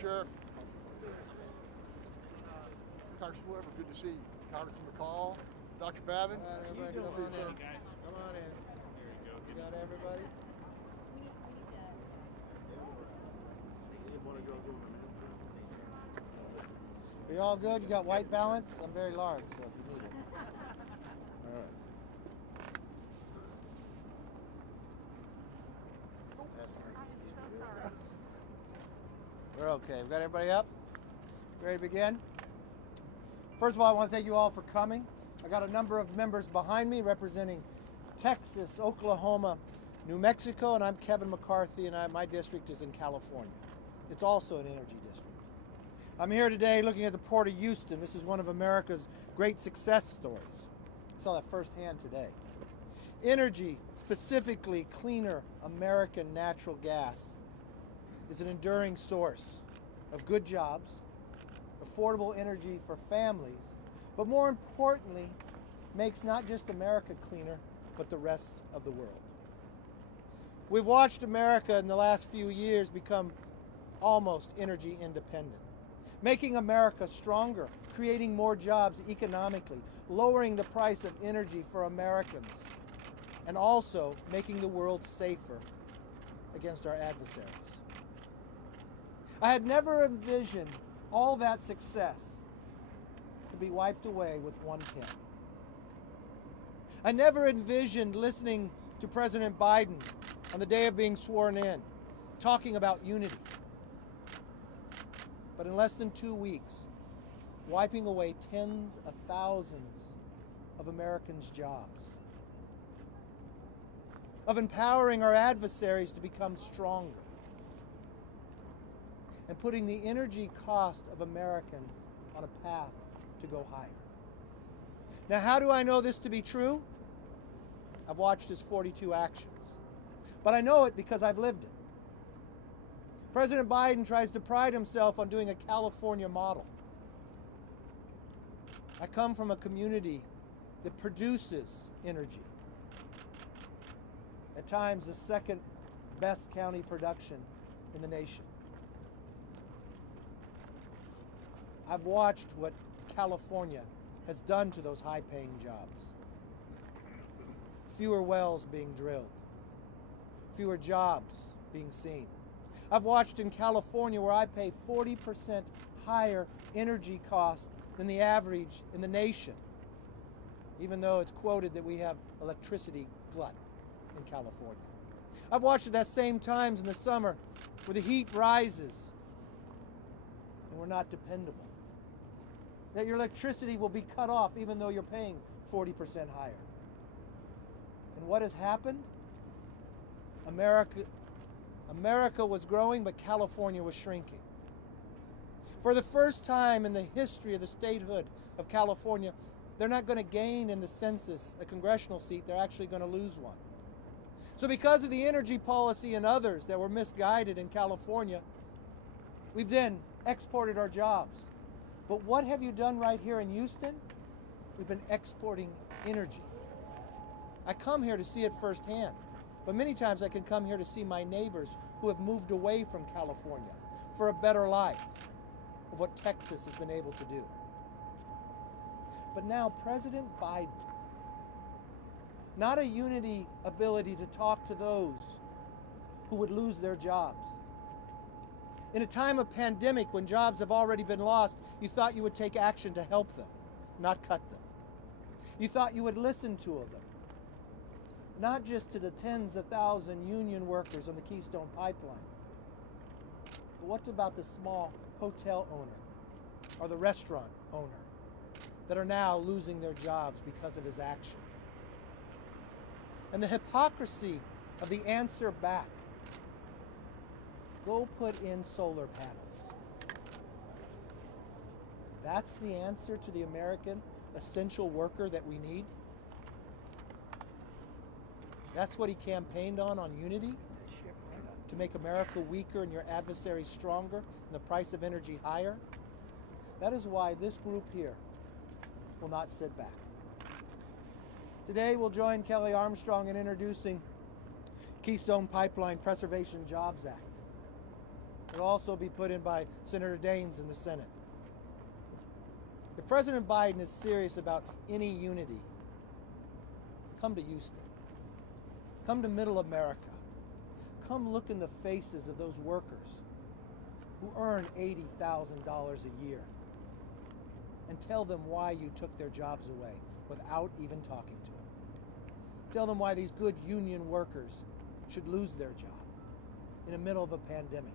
Sheriff. Congressman Weber, good to see you. Congressman McCall, Dr. Babin. All right, everybody, come on in, guys. Come on in. There you go. You got everybody? Are you all good? You got white balance? I'm very large, so if you need it. All right. We're okay. We got everybody up? Ready to begin? First of all, I want to thank you all for coming. I got a number of members behind me representing Texas, Oklahoma, New Mexico, and I'm Kevin McCarthy, and my district is in California. It's also an energy district. I'm here today looking at the Port of Houston. This is one of America's great success stories. I saw that firsthand today. Energy, specifically cleaner American natural gas, is an enduring source of good jobs, affordable energy for families, but more importantly, makes not just America cleaner, but the rest of the world. We've watched America in the last few years become almost energy independent, making America stronger, creating more jobs economically, lowering the price of energy for Americans, and also making the world safer against our adversaries. I had never envisioned all that success to be wiped away with one pen. I never envisioned listening to President Biden on the day of being sworn in, talking about unity. But in less than 2 weeks, wiping away tens of thousands of Americans' jobs, of empowering our adversaries to become stronger, and putting the energy cost of Americans on a path to go higher. Now, how do I know this to be true? I've watched his 42 actions, but I know it because I've lived it. President Biden tries to pride himself on doing a California model. I come from a community that produces energy. At times, the second best county production in the nation. I've watched what California has done to those high-paying jobs. Fewer wells being drilled, fewer jobs being seen. I've watched in California where I pay 40% higher energy costs than the average in the nation, even though it's quoted that we have electricity glut in California. I've watched at that same times in the summer where the heat rises and we're not dependable. That your electricity will be cut off even though you're paying 40% higher. And what has happened? America was growing, but California was shrinking. For the first time in the history of the statehood of California, they're not going to gain in the census a congressional seat, they're actually going to lose one. So because of the energy policy and others that were misguided in California, we've then exported our jobs. But what have you done right here in Houston? We've been exporting energy. I come here to see it firsthand, but many times I can come here to see my neighbors who have moved away from California for a better life of what Texas has been able to do. But now President Biden, not a unity ability to talk to those who would lose their jobs. In a time of pandemic when jobs have already been lost, you thought you would take action to help them, not cut them. You thought you would listen to them, not just to the tens of thousands union workers on the Keystone Pipeline. But what about the small hotel owner or the restaurant owner that are now losing their jobs because of his action? And the hypocrisy of the answer back. Go put in solar panels. That's the answer to the American essential worker that we need? That's what he campaigned on unity? To make America weaker and your adversaries stronger and the price of energy higher? That is why this group here will not sit back. Today we'll join Kelly Armstrong in introducing Keystone Pipeline Preservation Jobs Act. It'll also be put in by Senator Daines in the Senate. If President Biden is serious about any unity, come to Houston. Come to Middle America. Come look in the faces of those workers who earn $80,000 a year and tell them why you took their jobs away without even talking to them. Tell them why these good union workers should lose their job in the middle of a pandemic.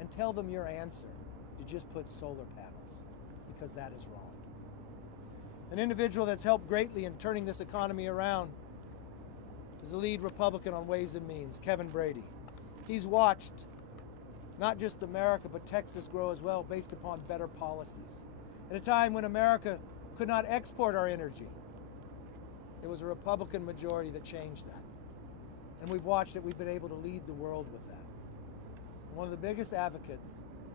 And tell them your answer to just put solar panels, because that is wrong. An individual that's helped greatly in turning this economy around is the lead Republican on Ways and Means, Kevin Brady. He's watched not just America, but Texas grow as well based upon better policies. At a time when America could not export our energy, it was a Republican majority that changed that. And we've watched it, we've been able to lead the world with that. One of the biggest advocates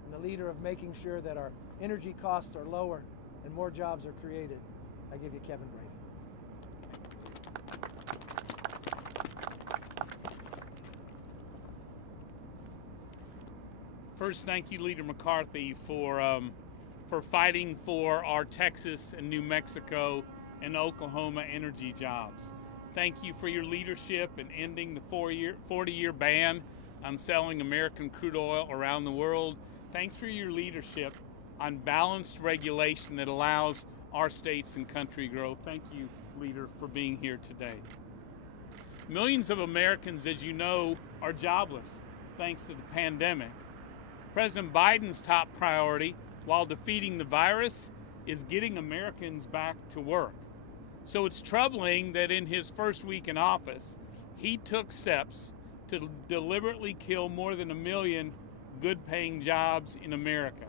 and the leader of making sure that our energy costs are lower and more jobs are created, I give you Kevin Brady. First, thank you, Leader McCarthy, for fighting for our Texas and New Mexico and Oklahoma energy jobs. Thank you for your leadership in ending the 40-year ban on selling American crude oil around the world. Thanks for your leadership on balanced regulation that allows our states and country grow. Thank you, Leader, for being here today. Millions of Americans, as you know, are jobless thanks to the pandemic. President Biden's top priority, while defeating the virus, is getting Americans back to work. So it's troubling that in his first week in office, he took steps to deliberately kill more than 1 million good-paying jobs in America.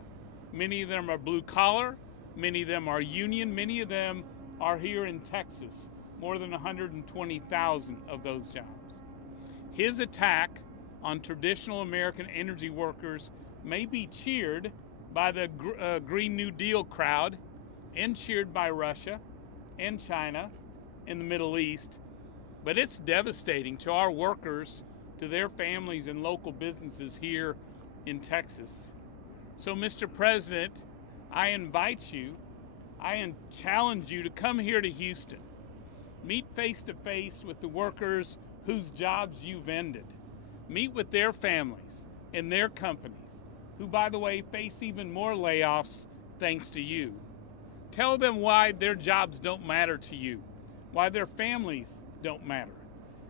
Many of them are blue-collar, many of them are union, many of them are here in Texas, more than 120,000 of those jobs. His attack on traditional American energy workers may be cheered by the Green New Deal crowd and cheered by Russia and China and the Middle East, but it's devastating to our workers, to their families and local businesses here in Texas. So, Mr. President, I invite you, I challenge you to come here to Houston. Meet face to face with the workers whose jobs you've ended. Meet with their families and their companies, who, by the way, face even more layoffs thanks to you. Tell them why their jobs don't matter to you, why their families don't matter,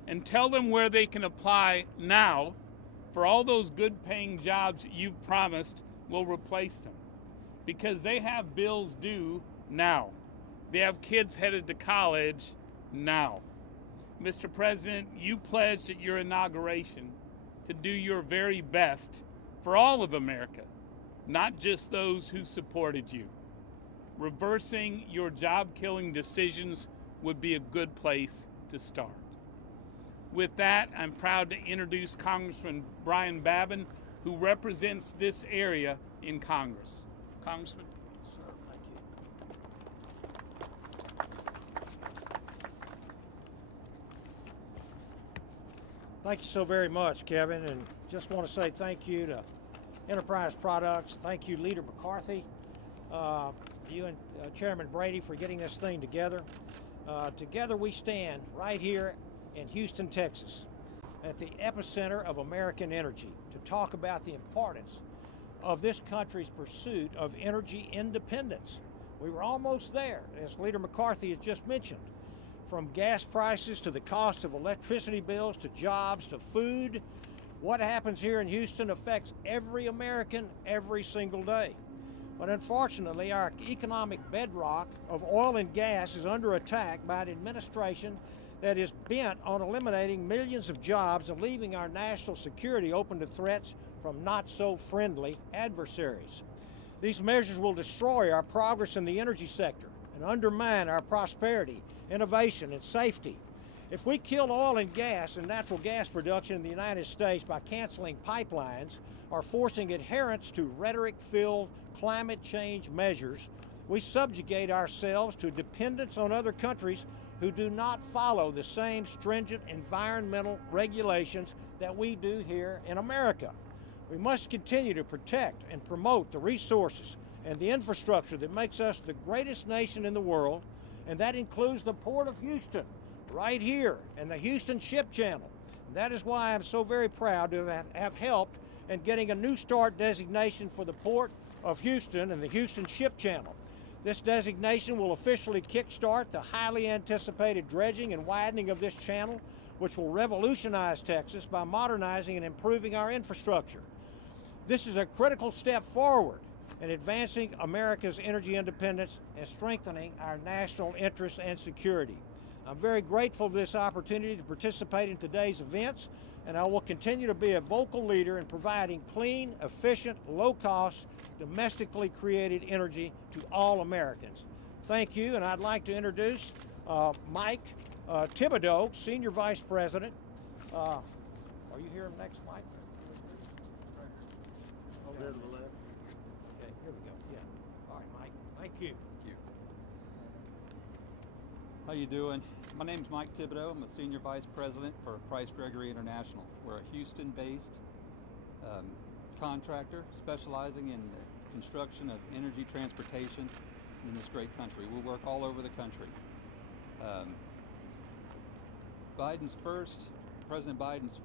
and tell them where they can apply now for all those good-paying jobs you've promised will replace them, because they have bills due now. They have kids headed to college now. Mr. President, you pledged at your inauguration to do your very best for all of America, not just those who supported you. Reversing your job-killing decisions would be a good place to start. With that, I'm proud to introduce Congressman Brian Babin, who represents this area in Congress. Congressman. Sir, thank you. Thank you so very much, Kevin, and just want to say thank you to Enterprise Products. Thank you, Leader McCarthy, you and Chairman Brady for getting this thing together. Together we stand right here in Houston, Texas, at the epicenter of American energy to talk about the importance of this country's pursuit of energy independence. We were almost there, as Leader McCarthy has just mentioned. From gas prices to the cost of electricity bills to jobs to food, what happens here in Houston affects every American every single day. But unfortunately, our economic bedrock of oil and gas is under attack by an administration that is bent on eliminating millions of jobs and leaving our national security open to threats from not-so-friendly adversaries. These measures will destroy our progress in the energy sector and undermine our prosperity, innovation, and safety. If we kill oil and gas and natural gas production in the United States by canceling pipelines or forcing adherence to rhetoric-filled climate change measures, we subjugate ourselves to dependence on other countries who do not follow the same stringent environmental regulations that we do here in America. We must continue to protect and promote the resources and the infrastructure that makes us the greatest nation in the world, and that includes the Port of Houston, right here, and the Houston Ship Channel. And that is why I'm so very proud to have helped in getting a New Start designation for the Port of Houston and the Houston Ship Channel. This designation will officially kickstart the highly anticipated dredging and widening of this channel, which will revolutionize Texas by modernizing and improving our infrastructure. This is a critical step forward in advancing America's energy independence and strengthening our national interests and security. I'm very grateful for this opportunity to participate in today's events, and I will continue to be a vocal leader in providing clean, efficient, low-cost, domestically created energy to all Americans. Thank you, and I'd like to introduce Mike Thibodeau, Senior Vice President. Are you here next, Mike? Over there to the left. Okay, here we go. Yeah. All right, Mike. Thank you. How you doing? My name's Mike Thibodeau. I'm a Senior Vice President for Price Gregory International. We're a Houston-based contractor specializing in the construction of energy transportation in this great country. We work all over the country. President Biden's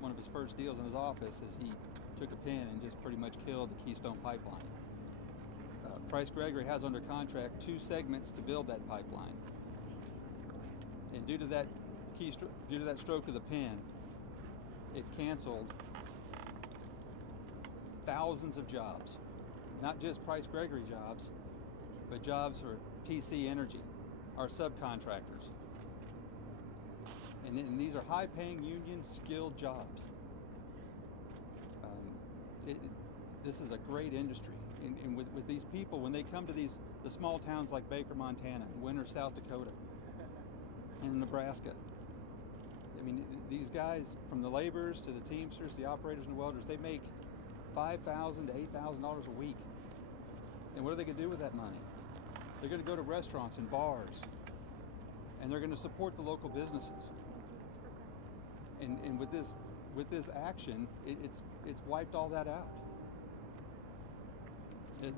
one of his first deals in his office is he took a pin and just pretty much killed the Keystone Pipeline. Price Gregory has under contract 2 segments to build that pipeline. And due to that stroke of the pen, it canceled thousands of jobs. Not just Price Gregory jobs, but jobs for TC Energy, our subcontractors. And these are high-paying, union, skilled jobs. This is a great industry. And with these people, when they come to the small towns like Baker, Montana, Winter, South Dakota, and Nebraska, I mean, these guys, from the laborers to the Teamsters, the operators and the welders, they make $5,000 to $8,000 a week. And what are they going to do with that money? They're going to go to restaurants and bars, and they're going to support the local businesses. And with this action, it's wiped all that out.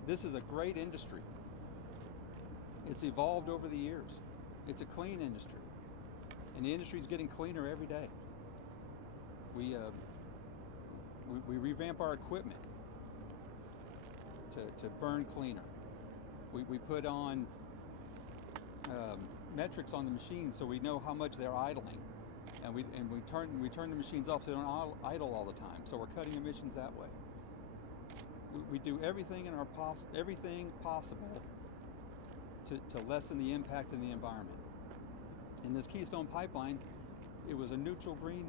This is a great industry. It's evolved over the years. It's a clean industry, and the industry is getting cleaner every day. We revamp our equipment to burn cleaner. We put on metrics on the machines so we know how much they're idling, and we turn the machines off so they don't idle all the time. So we're cutting emissions that way. We do everything everything possible to lessen the impact in the environment. In this Keystone Pipeline, it was a neutral green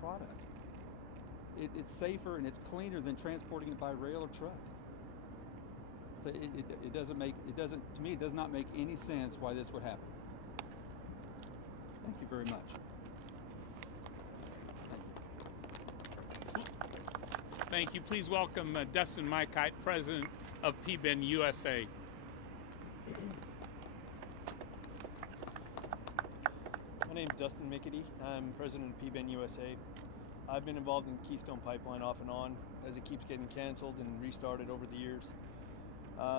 product. It's safer and it's cleaner than transporting it by rail or truck. So it does not make any sense why this would happen. Thank you very much. Thank you. Please welcome Dustin Mykite, President of PBN USA. My name is Dustin Mickety. I'm President of PBN USA. I've been involved in Keystone Pipeline off and on as it keeps getting canceled and restarted over the years.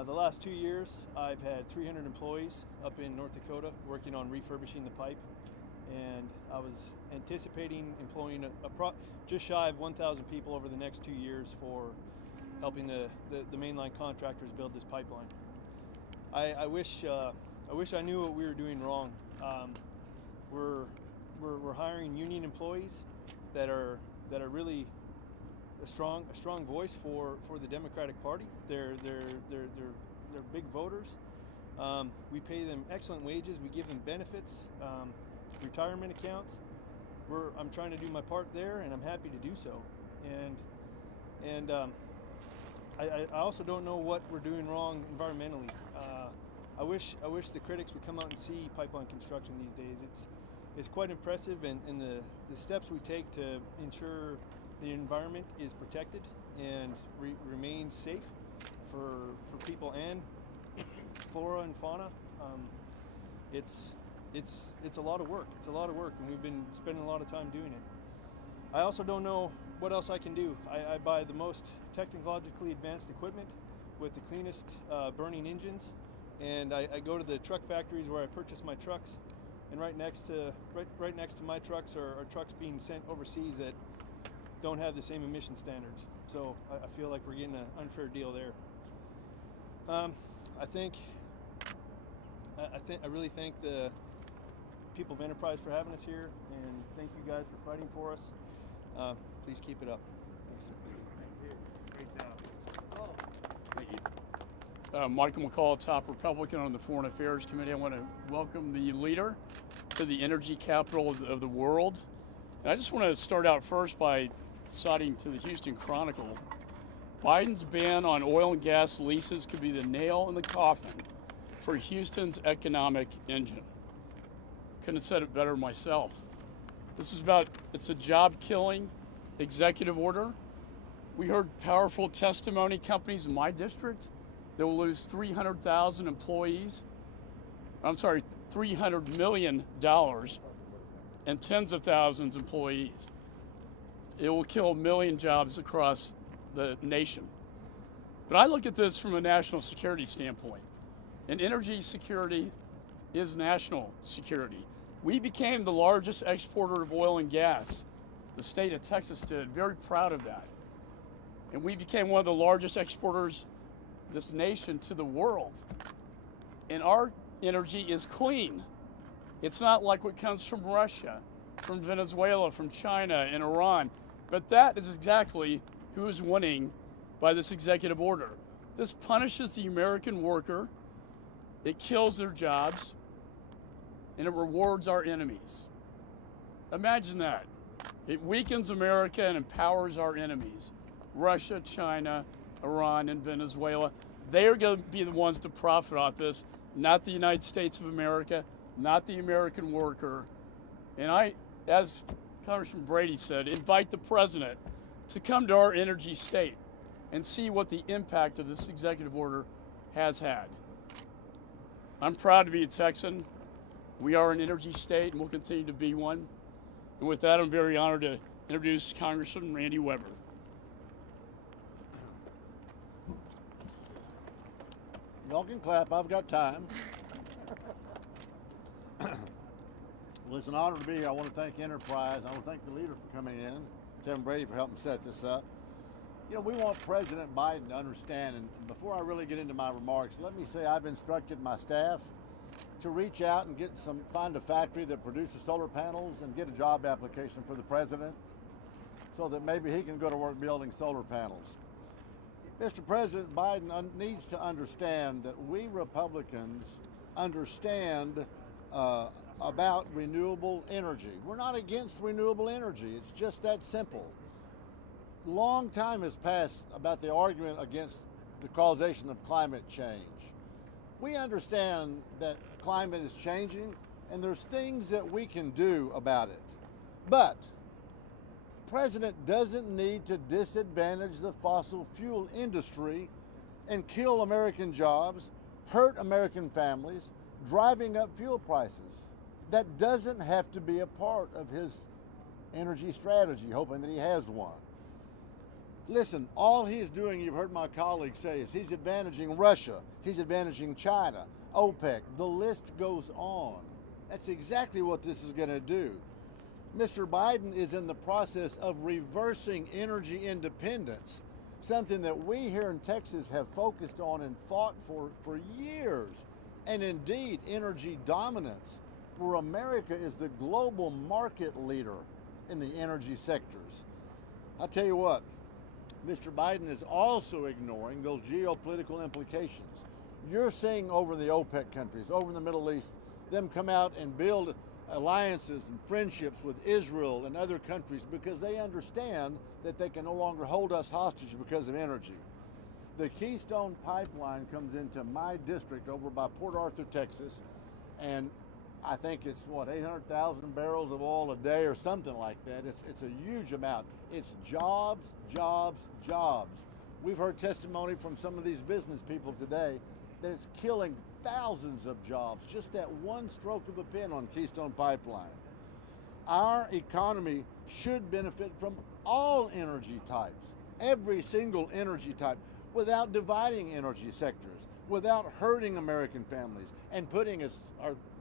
The last 2 years, I've had 300 employees up in North Dakota working on refurbishing the pipe, and I was anticipating employing just shy of 1,000 people over the next 2 years for helping the mainline contractors build this pipeline. I wish I knew what we were doing wrong. We're hiring union employees that are really a strong voice for the Democratic Party. They're big voters. We pay them excellent wages. We give them benefits, retirement accounts. I'm trying to do my part there, and I'm happy to do so. And I also don't know what we're doing wrong environmentally. I wish the critics would come out and see pipeline construction these days. It's quite impressive, and the steps we take to ensure the environment is protected and remains safe for people and flora and fauna. It's a lot of work. It's a lot of work, and we've been spending a lot of time doing it. I also don't know what else I can do. I buy the most technologically advanced equipment with the cleanest burning engines, and I go to the truck factories where I purchase my trucks, and right next to my trucks are trucks being sent overseas that don't have the same emission standards. So I feel like we're getting an unfair deal there. I really thank the people of Enterprise for having us here, and thank you guys for fighting for us. Please keep it up. Thanks. Great job. Thank you. Michael McCall, top Republican on the Foreign Affairs Committee. I want to welcome the leader to the energy capital of the world. And I just want to start out first by citing to the Houston Chronicle, Biden's ban on oil and gas leases could be the nail in the coffin for Houston's economic engine. Couldn't have said it better myself. It's a job-killing executive order. We heard powerful testimony. Companies in my district that will lose 300,000 employees. $300 million and tens of thousands of employees. It will kill 1 million jobs across the nation. But I look at this from a national security standpoint. And energy security is national security. We became the largest exporter of oil and gas. The state of Texas did, very proud of that. And we became one of the largest exporters of this nation to the world. And our energy is clean. It's not like what comes from Russia, from Venezuela, from China, and Iran. But that is exactly who is winning by this executive order. This punishes the American worker, it kills their jobs, and it rewards our enemies. Imagine that. It weakens America and empowers our enemies. Russia, China, Iran, and Venezuela. They are going to be the ones to profit off this, not the United States of America, not the American worker. And I, as Congressman Brady said, invite the president to come to our energy state and see what the impact of this executive order has had. I'm proud to be a Texan. We are an energy state and we'll continue to be one. And with that, I'm very honored to introduce Congressman Randy Weber. Y'all can clap, I've got time. Well, it's an honor to be here. I want to thank Enterprise. I want to thank the leader for coming in, Kevin Brady for helping set this up. You know, we want President Biden to understand, and before I really get into my remarks, let me say I've instructed my staff to reach out and find a factory that produces solar panels and get a job application for the president so that maybe he can go to work building solar panels. Mr. President Biden needs to understand that we Republicans understand about renewable energy. We're not against renewable energy. It's just that simple. Long time has passed about the argument against the causation of climate change. We understand that climate is changing and there's things that we can do about it. But the president doesn't need to disadvantage the fossil fuel industry and kill American jobs, hurt American families, driving up fuel prices. That doesn't have to be a part of his energy strategy, hoping that he has one. Listen, all he's doing, you've heard my colleagues say, is he's advantaging Russia, he's advantaging China, OPEC, the list goes on. That's exactly what this is going to do. Mr. Biden is in the process of reversing energy independence, something that we here in Texas have focused on and fought for years, and indeed energy dominance, where America is the global market leader in the energy sectors. I'll tell you what, Mr. Biden is also ignoring those geopolitical implications. You're seeing over the OPEC countries, over in the Middle East, them come out and build alliances and friendships with Israel and other countries because they understand that they can no longer hold us hostage because of energy. The Keystone Pipeline comes into my district over by Port Arthur, Texas, and I think it's, 800,000 barrels of oil a day or something like that. It's a huge amount. It's jobs, jobs, jobs. We've heard testimony from some of these business people today that it's killing thousands of jobs, just that one stroke of the pen on Keystone Pipeline. Our economy should benefit from all energy types, every single energy type, without dividing energy sectors, without hurting American families, and putting, as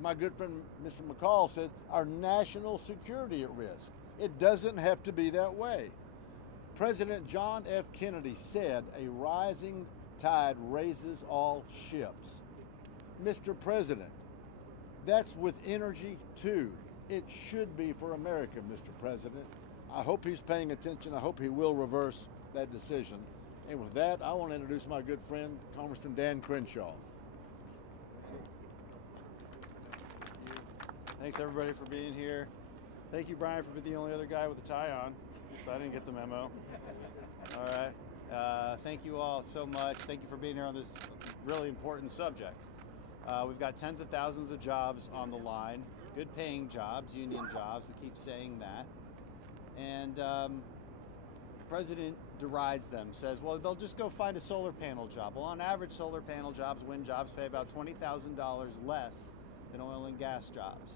my good friend Mr. McCall said, our national security at risk. It doesn't have to be that way. President John F. Kennedy said, "A rising tide raises all ships." Mr. President, that's with energy too. It should be for America, Mr. President. I hope he's paying attention. I hope he will reverse that decision. And with that, I want to introduce my good friend, Congressman Dan Crenshaw. Thanks everybody for being here. Thank you, Brian, for being the only other guy with a tie on, so I didn't get the memo. All right. Thank you all so much. Thank you for being here on this really important subject. We've got tens of thousands of jobs on the line, good paying jobs, union jobs. We keep saying that. And the president derides them, says, well, they'll just go find a solar panel job. Well, on average, solar panel jobs, wind jobs pay about $20,000 less than oil and gas jobs.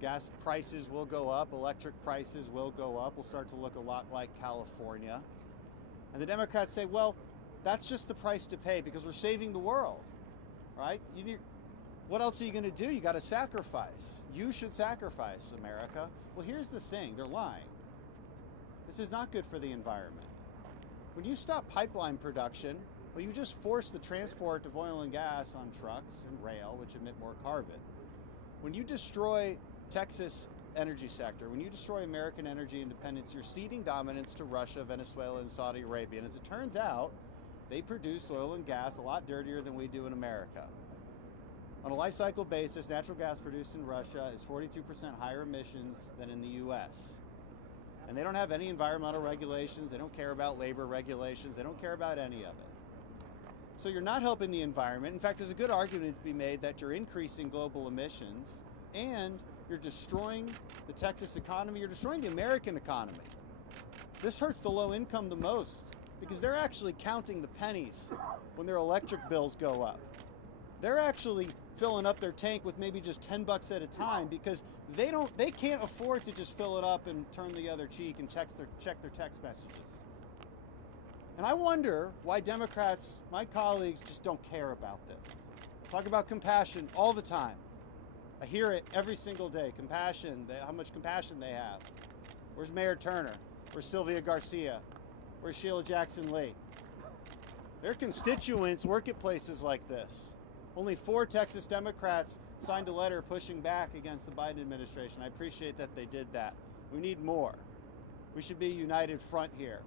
Gas prices will go up, electric prices will go up. We'll start to look a lot like California. And the Democrats say, well, that's just the price to pay because we're saving the world, right? What else are you going to do? You got to sacrifice. You should sacrifice, America. Well, here's the thing. They're lying. This is not good for the environment. When you stop pipeline production, well, you just force the transport of oil and gas on trucks and rail, which emit more carbon. When you destroy Texas energy sector, when you destroy American energy independence, you're ceding dominance to Russia, Venezuela, and Saudi Arabia. And as it turns out, they produce oil and gas a lot dirtier than we do in America. On a life cycle basis, natural gas produced in Russia is 42% higher emissions than in the US. And they don't have any environmental regulations, they don't care about labor regulations, they don't care about any of it. So you're not helping the environment. In fact, there's a good argument to be made that you're increasing global emissions and you're destroying the Texas economy, you're destroying the American economy. This hurts the low income the most because they're actually counting the pennies when their electric bills go up. They're actually filling up their tank with maybe just 10 bucks at a time because they can't afford to just fill it up and turn the other cheek and check their text messages. And I wonder why Democrats, my colleagues, just don't care about this. Talk about compassion all the time. I hear it every single day. Compassion, how much compassion they have. Where's Mayor Turner? Where's Sylvia Garcia? Where's Sheila Jackson Lee? Their constituents work at places like this. Only 4 Texas Democrats signed a letter pushing back against the Biden administration. I appreciate that they did that. We need more. We should be a united front here.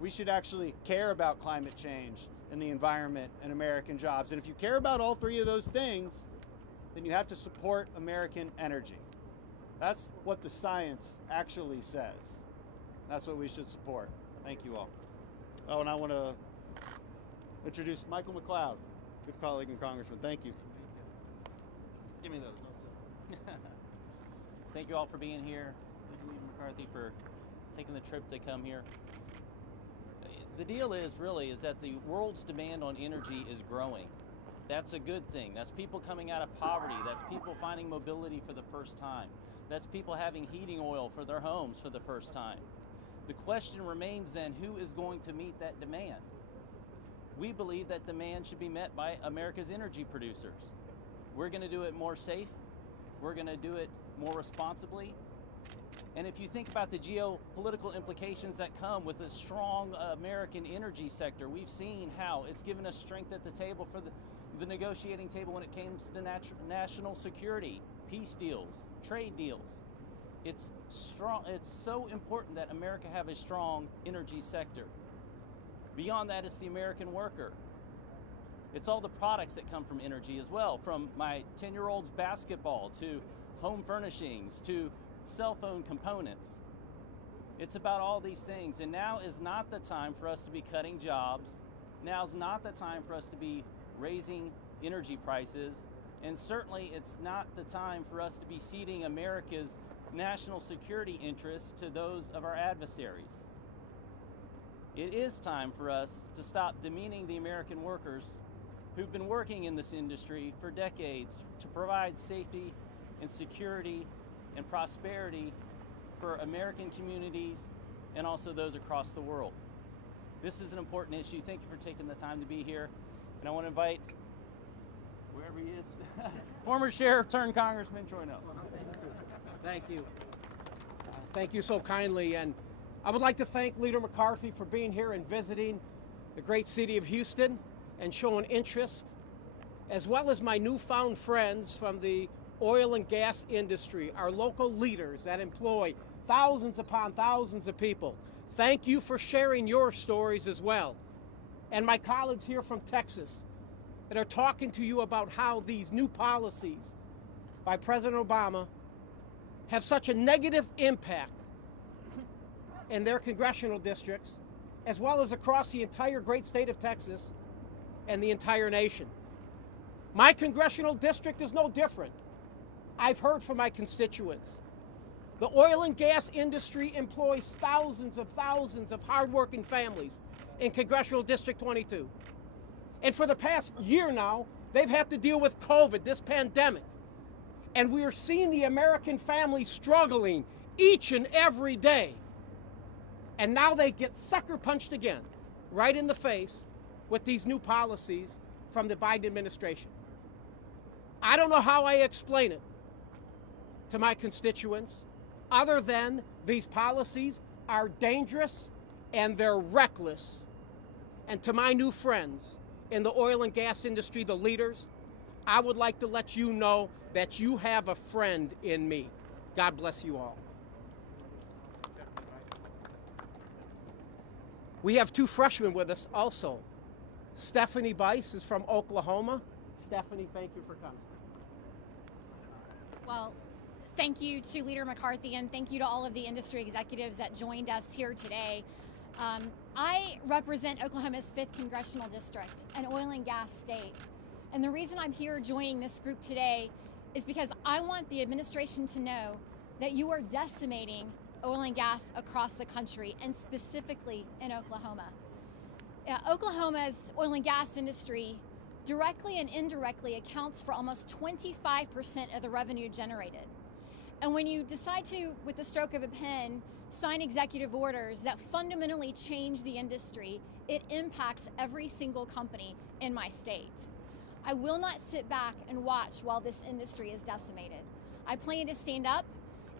We should actually care about climate change and the environment and American jobs. And if you care about all 3 of those things, then you have to support American energy. That's what the science actually says. That's what we should support. Thank you all. Oh, and I want to introduce Michael McLeod, good colleague and congressman. Thank you. Give me those. Thank you all for being here. Thank you, Leader McCarthy, for taking the trip to come here. The deal is that the world's demand on energy is growing. That's a good thing. That's people coming out of poverty. That's people finding mobility for the first time. That's people having heating oil for their homes for the first time. The question remains then, who is going to meet that demand? We believe that demand should be met by America's energy producers. We're going to do it more safe. We're going to do it more responsibly. And if you think about the geopolitical implications that come with a strong American energy sector, we've seen how it's given us strength at the table for the negotiating table when it comes to national security, peace deals, trade deals. It's strong. It's so important that America have a strong energy sector. Beyond that, it's the American worker. It's all the products that come from energy as well, from my 10-year-old's basketball to home furnishings to cell phone components. It's about all these things. And now is not the time for us to be cutting jobs. Now's not the time for us to be raising energy prices. And certainly it's not the time for us to be ceding America's national security interests to those of our adversaries. It is time for us to stop demeaning the American workers who've been working in this industry for decades to provide safety and security and prosperity for American communities and also those across the world. This is an important issue. Thank you for taking the time to be here. And I want to invite, wherever he is, former Sheriff turned Congressman Troy Nell. Thank you. Thank you so kindly. And I would like to thank Leader McCarthy for being here and visiting the great city of Houston and showing interest, as well as my newfound friends from the oil and gas industry, our local leaders that employ thousands upon thousands of people. Thank you for sharing your stories as well. And my colleagues here from Texas that are talking to you about how these new policies by President Obama have such a negative impact in their congressional districts, as well as across the entire great state of Texas and the entire nation. My congressional district is no different. I've heard from my constituents. The oil and gas industry employs thousands of hardworking families in Congressional District 22. And for the past year now, they've had to deal with COVID, this pandemic. And we are seeing the American family struggling each and every day. And now they get sucker punched again, right in the face, with these new policies from the Biden administration. I don't know how I explain it to my constituents, other than these policies are dangerous and they're reckless. And to my new friends in the oil and gas industry, the leaders, I would like to let you know that you have a friend in me. God bless you all. We have two freshmen with us also. Stephanie Bice is from Oklahoma. Stephanie, thank you for coming. Well, thank you to Leader McCarthy and thank you to all of the industry executives that joined us here today. I represent Oklahoma's 5th Congressional District, an oil and gas state. And the reason I'm here joining this group today is because I want the administration to know that you are decimating oil and gas across the country and specifically in Oklahoma. Oklahoma's oil and gas industry directly and indirectly accounts for almost 25% of the revenue generated. And when you decide to, with the stroke of a pen, sign executive orders that fundamentally change the industry, it impacts every single company in my state. I will not sit back and watch while this industry is decimated. I plan to stand up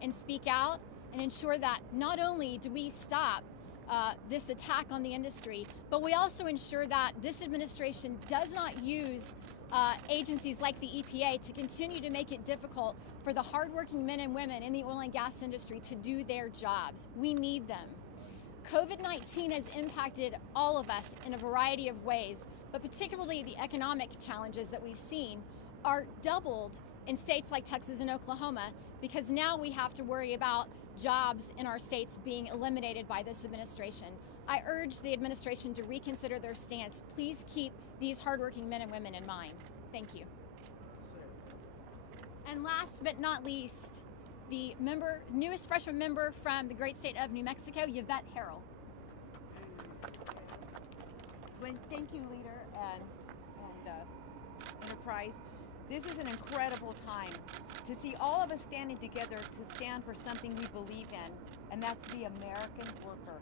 and speak out and ensure that not only do we stop this attack on the industry, but we also ensure that this administration does not use agencies like the EPA to continue to make it difficult for the hardworking men and women in the oil and gas industry to do their jobs. We need them. COVID-19 has impacted all of us in a variety of ways, but particularly the economic challenges that we've seen are doubled in states like Texas and Oklahoma, because now we have to worry about jobs in our states being eliminated by this administration. I urge the administration to reconsider their stance. Please keep these hardworking men and women in mind. Thank you. And last but not least, the newest freshman member from the great state of New Mexico, Yvette Harrell. Thank you, Leader and Enterprise. This is an incredible time to see all of us standing together to stand for something we believe in, and that's the American worker.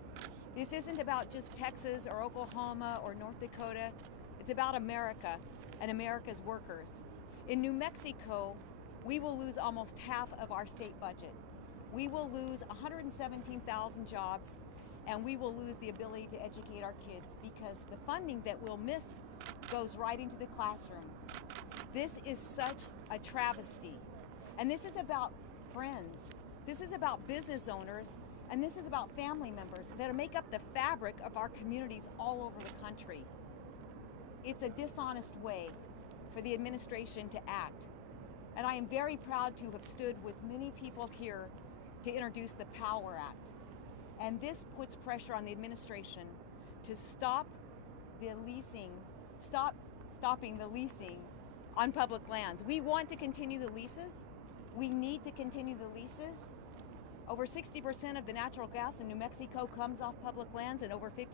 This isn't about just Texas or Oklahoma or North Dakota. It's about America and America's workers. In New Mexico, we will lose almost half of our state budget. We will lose 117,000 jobs, and we will lose the ability to educate our kids because the funding that we'll miss goes right into the classroom. This is such a travesty. And this is about friends. This is about business owners, and this is about family members that make up the fabric of our communities all over the country. It's a dishonest way for the administration to act. And I am very proud to have stood with many people here to introduce the POWER Act. And this puts pressure on the administration to stop the leasing, stopping the leasing on public lands. We want to continue the leases. We need to continue the leases. Over 60% of the natural gas in New Mexico comes off public lands and over 50%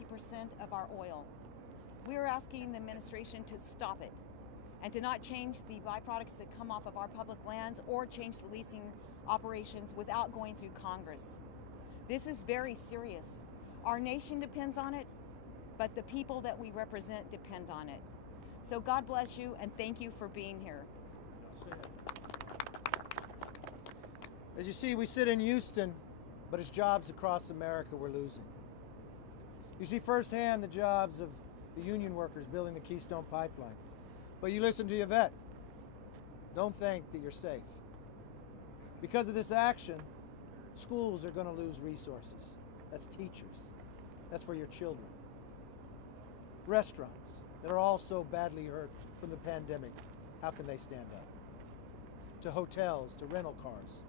of our oil. We are asking the administration to stop it and to not change the byproducts that come off of our public lands or change the leasing operations without going through Congress. This is very serious. Our nation depends on it, but the people that we represent depend on it. So God bless you, and thank you for being here. As you see, we sit in Houston, but it's jobs across America we're losing. You see firsthand the jobs of the union workers building the Keystone Pipeline. But you listen to Yvette. Don't think that you're safe. Because of this action, schools are going to lose resources. That's teachers. That's for your children. Restaurants that are all so badly hurt from the pandemic, how can they stand up? To hotels, to rental cars,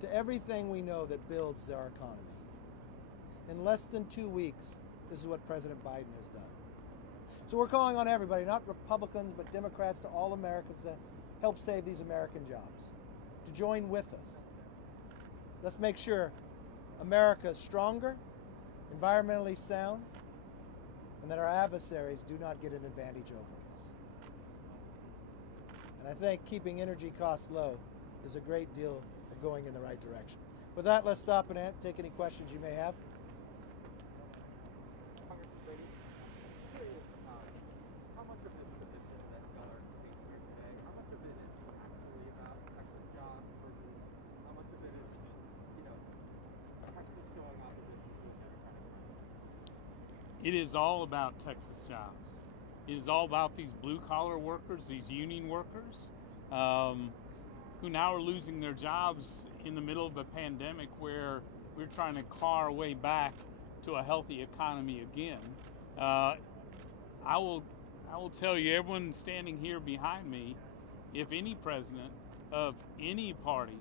to everything we know that builds our economy. In less than 2 weeks, this is what President Biden has done. So we're calling on everybody, not Republicans, but Democrats, to all Americans to help save these American jobs, to join with us. Let's make sure America is stronger, environmentally sound, and that our adversaries do not get an advantage over us. And I think keeping energy costs low is a great deal of going in the right direction. With that, let's stop and take any questions you may have. It is all about Texas jobs. It is all about these blue-collar workers, these union workers, who now are losing their jobs in the middle of a pandemic where we're trying to claw our way back to a healthy economy again. I will tell you, everyone standing here behind me, if any president of any party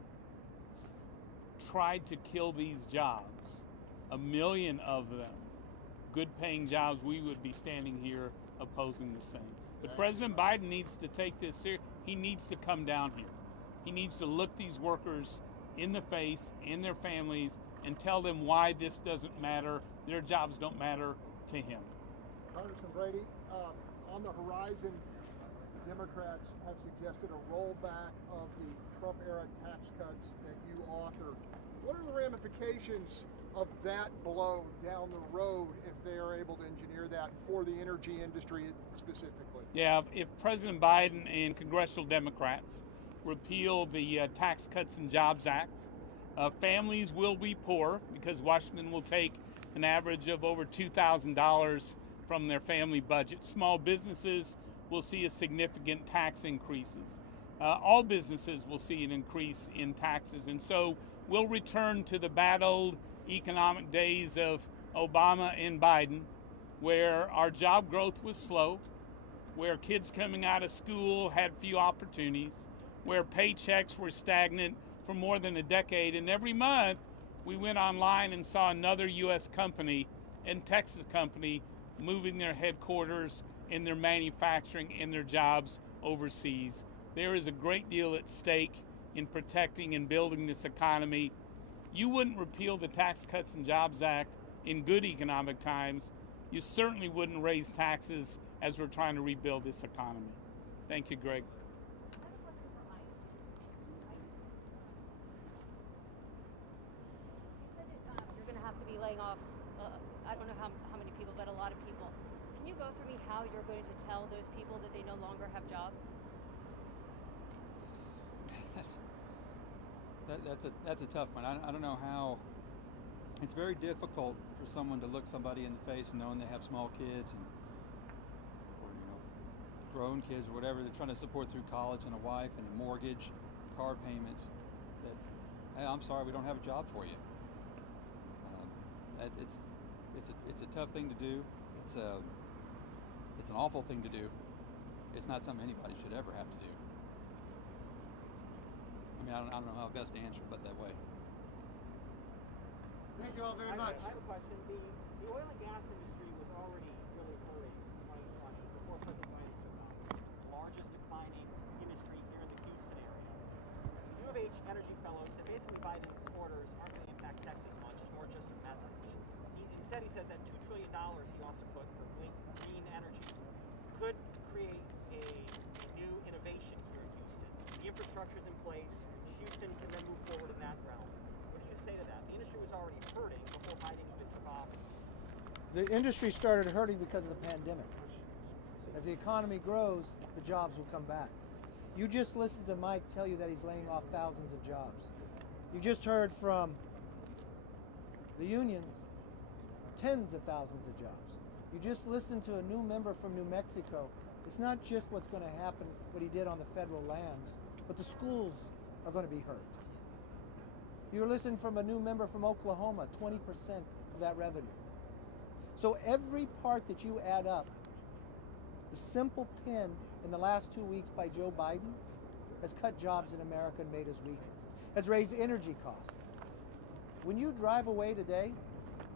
tried to kill these jobs, 1 million of them, good-paying jobs, we would be standing here opposing the same. But President Biden needs to take this serious. He needs to come down here. He needs to look these workers in the face and their families and tell them why this doesn't matter. Their jobs don't matter to him. Congressman Brady, on the horizon, Democrats have suggested a rollback of the Trump-era tax cuts that you authored. What are the ramifications of that blow down the road if they are able to engineer that for the energy industry specifically? Yeah, if President Biden and congressional Democrats repeal the Tax Cuts and Jobs Act, families will be poor because Washington will take an average of over $2,000 from their family budget. Small businesses will see a significant tax increases. All businesses will see an increase in taxes, and so we'll return to the bad old economic days of Obama and Biden, where our job growth was slow, where kids coming out of school had few opportunities, where paychecks were stagnant for more than a decade, and every month we went online and saw another U.S. company and Texas company moving their headquarters and their manufacturing and their jobs overseas. There is a great deal at stake in protecting and building this economy. You wouldn't repeal the Tax Cuts and Jobs Act in good economic times. You certainly wouldn't raise taxes as we're trying to rebuild this economy. Thank you, Greg. You're going to have to be laying off, I don't know how many people, but a lot of people. Can you go through me how you're going to tell those people that they no longer have jobs? That's a tough one. I don't know how. It's very difficult for someone to look somebody in the face knowing they have small kids or grown kids or whatever they're trying to support through college and a wife and a mortgage, car payments. That, hey, I'm sorry, we don't have a job for you. It's a tough thing to do. It's an awful thing to do. It's not something anybody should ever have to do. I mean, I don't know how best to answer it, but that way. Thank you all very much. I have a question. The oil and gas industry was already really hurting in 2020 before President Biden took office. Largest declining industry here in the Houston area. U of H energy fellows said basically Biden's orders aren't going to impact Texas much. It's more just a message. Instead, he said that $2 trillion he also put for green energy could create a new innovation here in Houston. The infrastructure's in place. Houston can then move forward in that realm. What do you say say to that? The industry was already hurting before Biden even took office. The industry started hurting because of the pandemic. As the economy grows, the jobs will come back. You just listened to Mike tell you that he's laying off thousands of jobs. You just heard from the unions, tens of thousands of jobs. You just listened to a new member from New Mexico. It's not just what's going to happen, what he did on the federal lands, but the schools are going to be hurt. You listened from a new member from Oklahoma, 20% of that revenue. So every part that you add up, the simple pin in the last 2 weeks by Joe Biden has cut jobs in America and made us weaker, has raised energy costs. When you drive away today,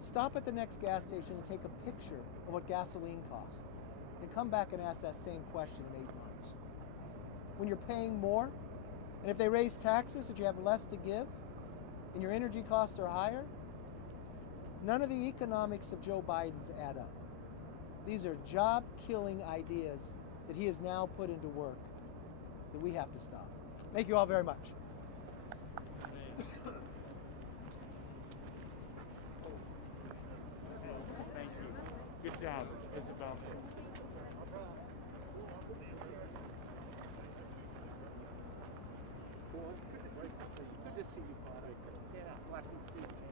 stop at the next gas station and take a picture of what gasoline costs, and come back and ask that same question in 8 months. When you're paying more, and if they raise taxes that you have less to give, and your energy costs are higher, none of the economics of Joe Biden's add up. These are job-killing ideas that he has now put into work that we have to stop. Thank you all very much. Thank you. Good job, Isabel. Good to see you, buddy. Yeah, blessings to you.